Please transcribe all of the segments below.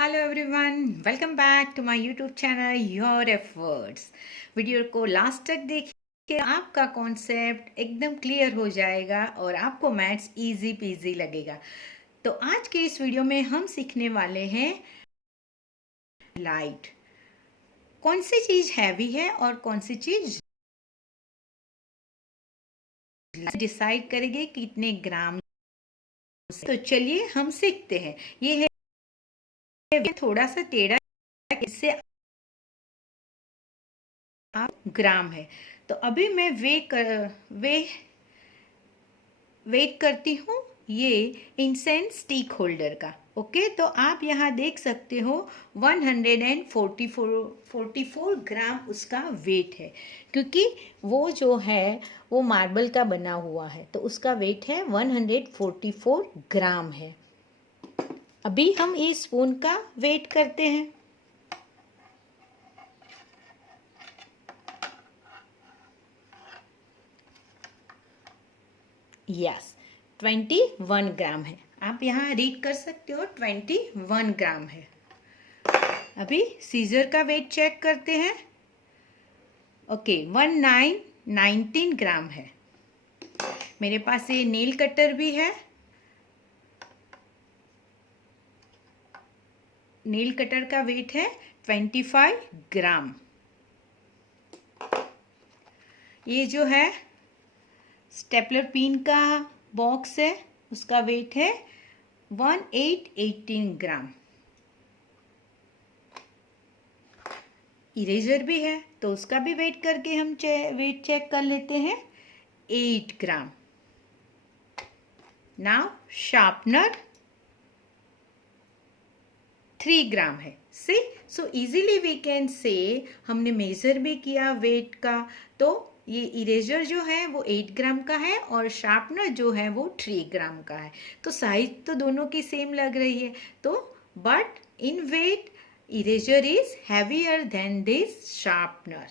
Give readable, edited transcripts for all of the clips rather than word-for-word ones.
Hello everyone, welcome back to my YouTube channel your efforts. Video को last तक देखिए, आपका कॉन्सेप्ट एकदम क्लियर हो जाएगा और आपको मैथ्स इजी पीजी लगेगा। तो आज के इस वीडियो में हम सीखने वाले हैं लाइट। कौन सी चीज़ हैवी है और कौन सी चीज़ डिसाइड करेंगे कितने ग्राम। तो चलिए हम सीखते हैं। ये है थोड़ा सा टेढ़ा, इससे आप ग्राम है। तो अभी मैं वेट करती हूँ ये इंसेंस स्टिक होल्डर का। ओके, तो आप यहाँ देख सकते हो 144 ग्राम उसका वेट है, क्योंकि वो जो है वो मार्बल का बना हुआ है, तो उसका वेट है 144 ग्राम है। अभी हम इस स्पून का वेट करते हैं। यस, 21 ग्राम है। आप यहाँ रीड कर सकते हो, 21 ग्राम है। अभी सीजर का वेट चेक करते हैं। ओके, 19 ग्राम है। मेरे पास ये नेल कटर भी है। नेल कटर का वेट है 25 ग्राम। ये जो है स्टेपलर पिन का बॉक्स है, उसका वेट है 18 ग्राम। इरेजर भी है, तो उसका भी वेट करके हम वेट चेक कर लेते हैं, 8 ग्राम। नाउ शार्पनर 3 ग्राम है। See, so easily we can say हमने मेजर भी किया वेट का। तो ये इरेजर जो है वो 8 ग्राम का है और शार्पनर जो है वो 3 ग्राम का है। तो साइज तो दोनों की सेम लग रही है। तो but in weight eraser is heavier than this sharpener.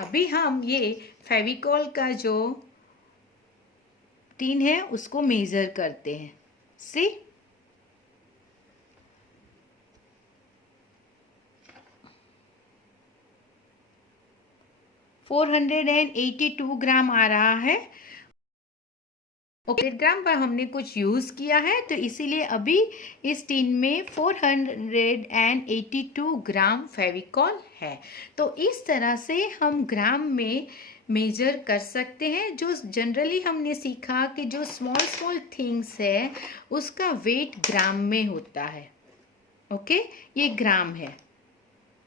अभी हम ये फेविकॉल का जो टिन है उसको मेजर करते हैं। सी, 482 ग्राम आ रहा है। ओके, ग्राम पर हमने कुछ यूज़ किया है, तो इसीलिए अभी इस टिन में 482 ग्राम फेविकॉल है। तो इस तरह से हम ग्राम में मेजर कर सकते हैं। जो जनरली हमने सीखा कि जो स्मॉल थिंग्स है उसका वेट ग्राम में होता है। ओके, ये ग्राम है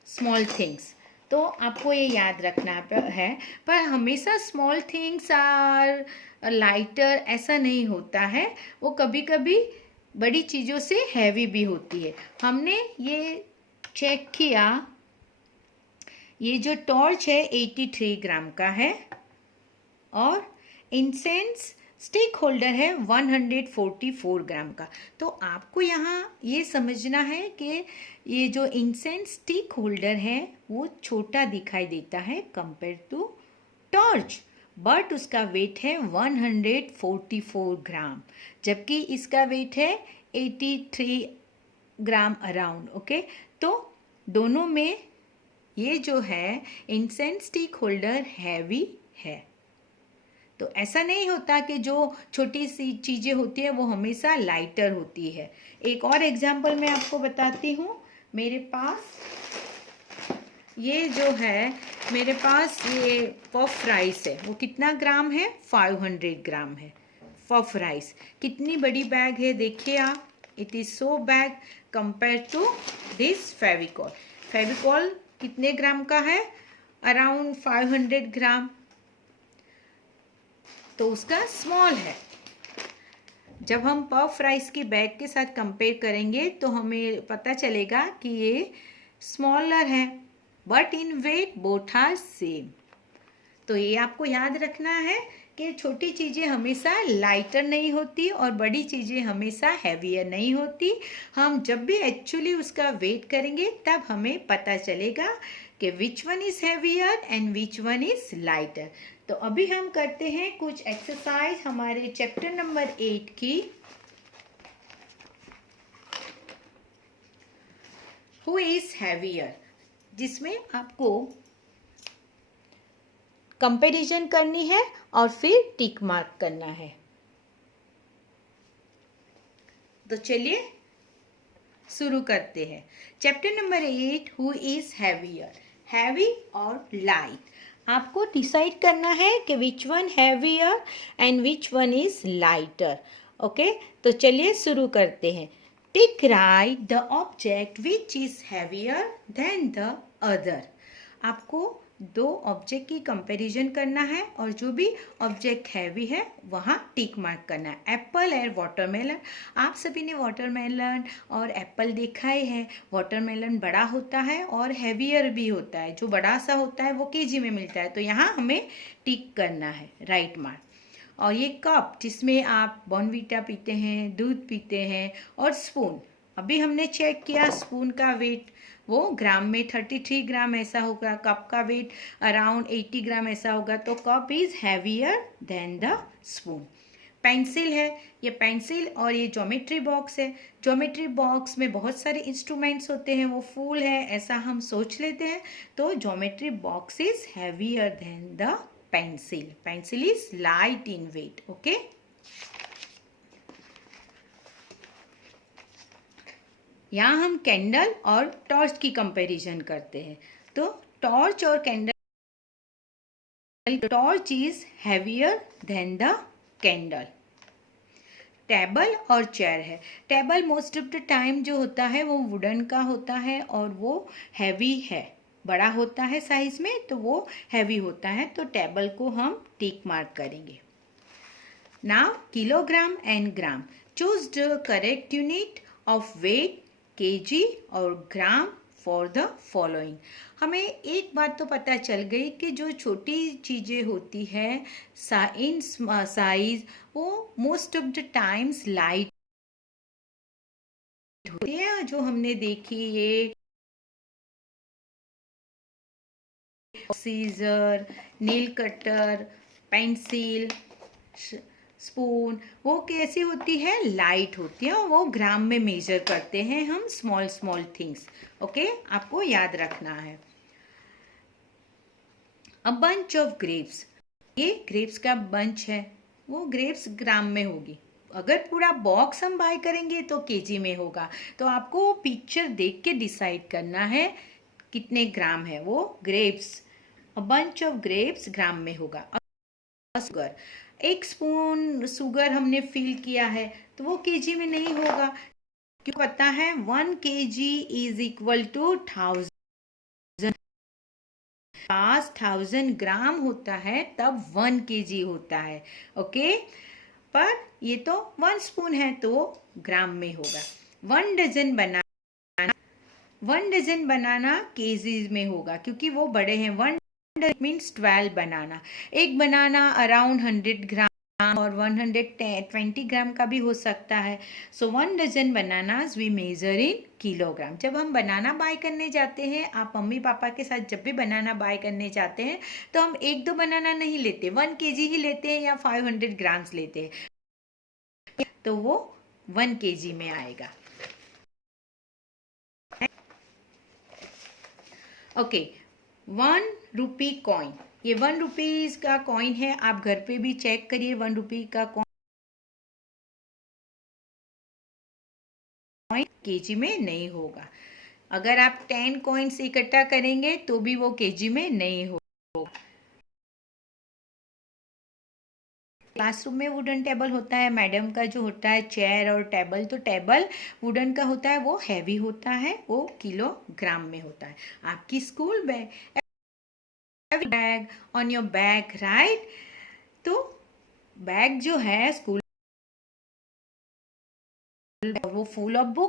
स्मॉल थिंग्स, तो आपको ये याद रखना है। पर हमेशा स्मॉल थिंग्स आर लाइटर ऐसा नहीं होता है, वो कभी कभी बड़ी चीज़ों से हैवी भी होती है। हमने ये चेक किया, ये जो टॉर्च है 83 ग्राम का है और इंसेंस स्टिक होल्डर है 144 ग्राम का। तो आपको यहाँ ये समझना है कि ये जो इंसेंस स्टिक होल्डर है वो छोटा दिखाई देता है कंपेयर टू टॉर्च, बट उसका वेट है 144 ग्राम, जबकि इसका वेट है 83 ग्राम अराउंड। ओके, तो दोनों में ये जो है इंसेंस स्टिक होल्डर हैवी है। तो ऐसा नहीं होता कि जो छोटी सी चीज़ें होती है वो हमेशा लाइटर होती है। एक और एग्जांपल मैं आपको बताती हूँ। मेरे पास ये जो है, मेरे पास ये पफ राइस है, वो कितना ग्राम है? 500 ग्राम है। पफ राइस कितनी बड़ी बैग है, देखिए आप। It is so bag compare to this Fevicol. Fevicol कितने ग्राम का है? अराउंड 500 ग्राम, तो उसका स्मॉल है। जब हम पफ राइस की बैग के साथ कंपेयर करेंगे तो हमें पता चलेगा कि ये स्मॉलर है, but in weight both are same. तो ये आपको याद रखना है कि छोटी चीज़ें हमेशा लाइटर नहीं होती और बड़ी चीज़ें हमेशा हैवियर नहीं होती। हम जब भी एक्चुअली उसका वेट करेंगे तब हमें पता चलेगा कि which one is heavier and which one is lighter. तो अभी हम करते हैं कुछ एक्सरसाइज हमारे चैप्टर नंबर 8 की। हु इज हैवियर, जिसमें आपको कंपैरिजन करनी है और फिर टिक मार्क करना है। तो चलिए शुरू करते हैं। Chapter number 8, who is heavier, heavy और लाइट। आपको डिसाइड करना है कि which one heavier and which one is lighter. Okay, तो चलिए शुरू करते हैं। टिक right the object which is heavier than the other. आपको दो ऑब्जेक्ट की कंपैरिजन करना है और जो भी ऑब्जेक्ट हैवी है वहाँ टिक मार्क करना है। एप्पल और वाटरमेलन। आप सभी ने वाटरमेलन और एप्पल देखा ही है। वाटरमेलन बड़ा होता है और हैवियर भी होता है। जो बड़ा सा होता है वो केजी में मिलता है, तो यहाँ हमें टिक करना है, राइट मार्क। और ये कप जिसमें आप बॉर्नवीटा पीते हैं, दूध पीते हैं, और स्पून, अभी हमने चेक किया स्पून का वेट वो ग्राम में 33 ग्राम ऐसा होगा, कप का वेट अराउंड 80 ग्राम ऐसा होगा, तो cup is heavier than the spoon. Pencil है, ये पेंसिल और ये ज्योमेट्री बॉक्स है। ज्योमेट्री बॉक्स में बहुत सारे इंस्ट्रूमेंट्स होते हैं, वो फूल है ऐसा हम सोच लेते हैं, तो geometry box is heavier than the pencil. Pencil is light in weight. Okay, यहाँ हम कैंडल और टॉर्च की कंपैरिजन करते हैं। तो टॉर्च और candle, torch is heavier than the candle. Table और चेयर है। Table most of the time जो होता है वो वुडन का होता है और वो हैवी है, बड़ा होता है साइज में, तो वो हैवी होता है, तो टेबल को हम टिक मार्क करेंगे। Now kilogram and gram. Choose the correct unit of weight, kg और ग्राम फॉर द फॉलोइंग। हमें एक बात तो पता चल गई कि जो छोटी चीज़ें होती है इन साइज, वो most of the times light होती है। जो हमने देखी ये सीजर, नील कटर, पेंसिल, स्पून, वो कैसी होती है, लाइट होती है, और वो ग्राम में मेजर करते हैं हम स्मॉल स्मॉल थिंग्स। ओके, आपको याद रखना है। अ बंच ऑफ ग्रेप्स, ये ग्रेप्स का बंच है, वो ग्रेप्स ग्राम में होगी। अगर पूरा बॉक्स हम बाय करेंगे तो केजी में होगा, तो आपको पिक्चर देख के डिसाइड करना है कितने ग्राम है वो grapes. A bunch of grapes gram में होगा। शुगर, एक स्पून शुगर हमने फिल किया है, तो वो केजी में नहीं होगा, क्यों पता है 1 kg इज इक्वल टू 1000 ग्राम होता है, तब 1 kg होता है। ओके, पर ये तो 1 स्पून है तो ग्राम में होगा। 1 डजन बनाना केजीज में होगा, क्योंकि वो बड़े हैं। 1 मीन्स 12 बनाना। एक बनाना अराउंड 100 ग्राम और 120 ग्राम का भी हो सकता है। So 1 dozen bananas we measure in kilogram. जब हम बनाना बाय करने जाते हैं, आप मम्मी पापा के साथ जब भी बनाना बाय करने जाते हैं, तो हम 1-2 बनाना नहीं लेते, 1 kg ही लेते हैं या 500 ग्राम्स लेते हैं, तो वो 1 kg में आएगा। ओके, 1 रुपी कॉइन, ये 1 रुपीज का कॉइन है, आप घर पे भी चेक करिए 1 रुपी का कॉइन केजी में नहीं होगा। अगर आप 10 कॉइन्स इकट्ठा करेंगे तो भी वो केजी में नहीं होगा। क्लासरूम में वुडन टेबल होता है, मैडम का जो होता है चेयर और टेबल, तो टेबल वुडन का होता है, वो हैवी होता है, वो किलोग्राम में होता है। आपकी school bag on your bag, right, तो बैग जो है स्कूल वो फुल ऑफ बुक